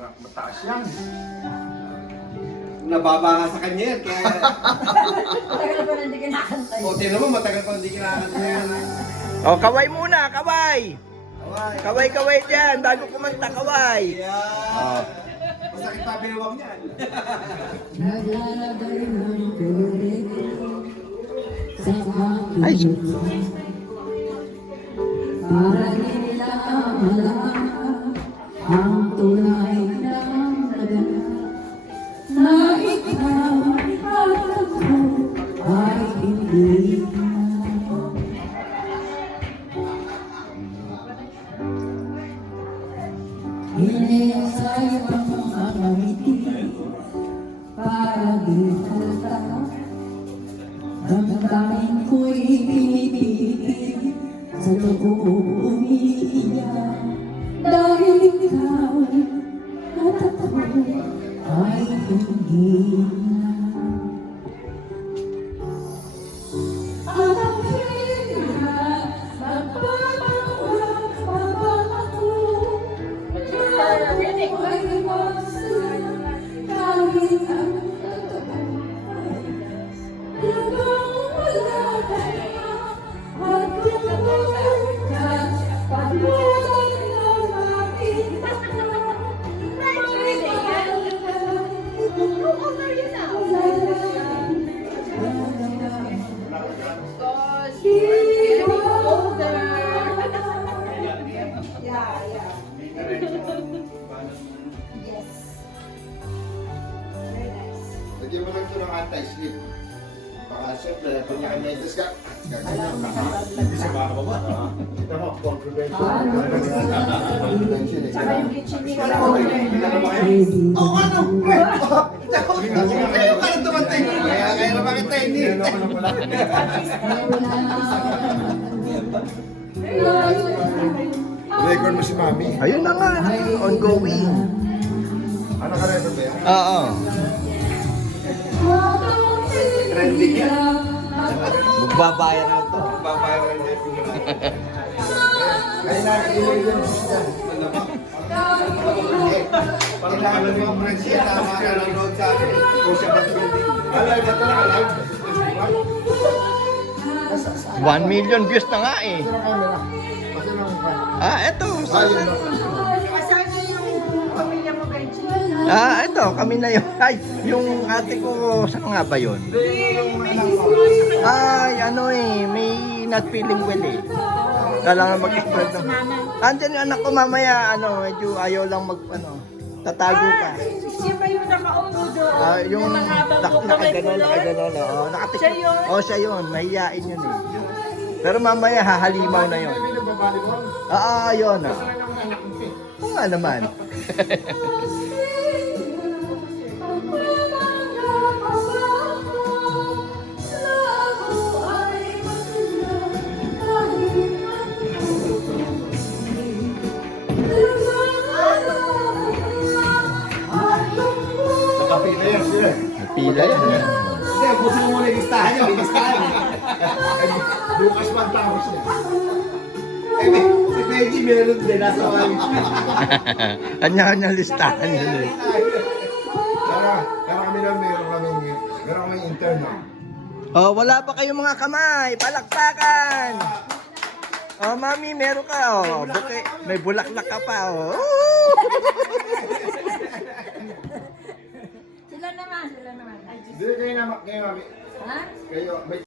Mataas yan. Nababa nga sa kanya yan, kaya... Matagal pa na hindi kinakanta yun. O, tinan mo, matagal pa hindi kinakanta yan. O, kaway muna, kaway. Kaway. Kaway-kaway dyan, bago kumanta, kaway. Yeah. Masakit pa binuwag niyan. Naglalagay ng kulit sa aking Ay. para di nila malaman ang tunay na naganap na ikaw at ako ay hindi na. Inisay ang mga ngiti para di halata. Damdamin ko'y pinipigil sa loob umiiyak dahil ikaw at ako ay hindi na. Ang hirap magpapagawa habang ako ay iwasan kahit ang totoo hanggang wala ka na at tumuloy ka pagmulan ng aking ako may mahal ka Lagyan mo lang ito ng anti-slip. Baka siyempre, kung nakamitis ka, gaganyan ka. Hindi siya makakababa. Ito mo, for prevention. Prevention eh. Saka yung kitchen nila. Oh, ano? Kayo ka na tumatay. Kaya na bakit tayo hindi? Record mo si Mami. Ayun na nga, ongoing. Ano ka record ba yan? Oo. Trending yan. Magbabayan na ito. Babayaran niya yung Kaya na-email yung siya. Panglaman yung friends niya, tama na nanonood sa akin. Kung siya ba trending. Alive ba ito na? Alive? 1 million views na nga eh. Kasi ng camera. Kasi ng Ah, eto. ayun na. Kasama yung pamilya mo, Benji. Ah, eto, kami na yun. Ay, yung ate ko, saan nga ba yun? Ay, ano eh, may not feeling well eh. Kailangan mag-spread ng... Andyan yung anak ko mamaya, ano, medyo ayaw lang mag, ano, tatago pa. Siya pa yung nakaupo doon. Ah, yung nakaganon, nakaganon, oh, Siya yun? oh, siya yun, mahihain yun eh. Pero mamaya hahalimaw na yun. May nagbabalibol. Ah, yun ah. Kasi lang ang anak mo eh. Oo nga naman. Nakapila yan sila. Napila yan eh. Hindi, puso mo muna yung listahan niya. May listahan. Bukas pa ang tapos niya. Si Benji meron din. Nasa kami. Kanya-kanya listahan yun eh. Pero kami lang meron kami internal. Oh, wala pa kayong mga kamay. Palakpakan. Oh, mami, meron ka. Oh, buke. May bulaklak ka pa. Oh. Sila naman, sila naman. Ay, Diyos. Hindi kayo na, kayo mami. Ha? Kayo, may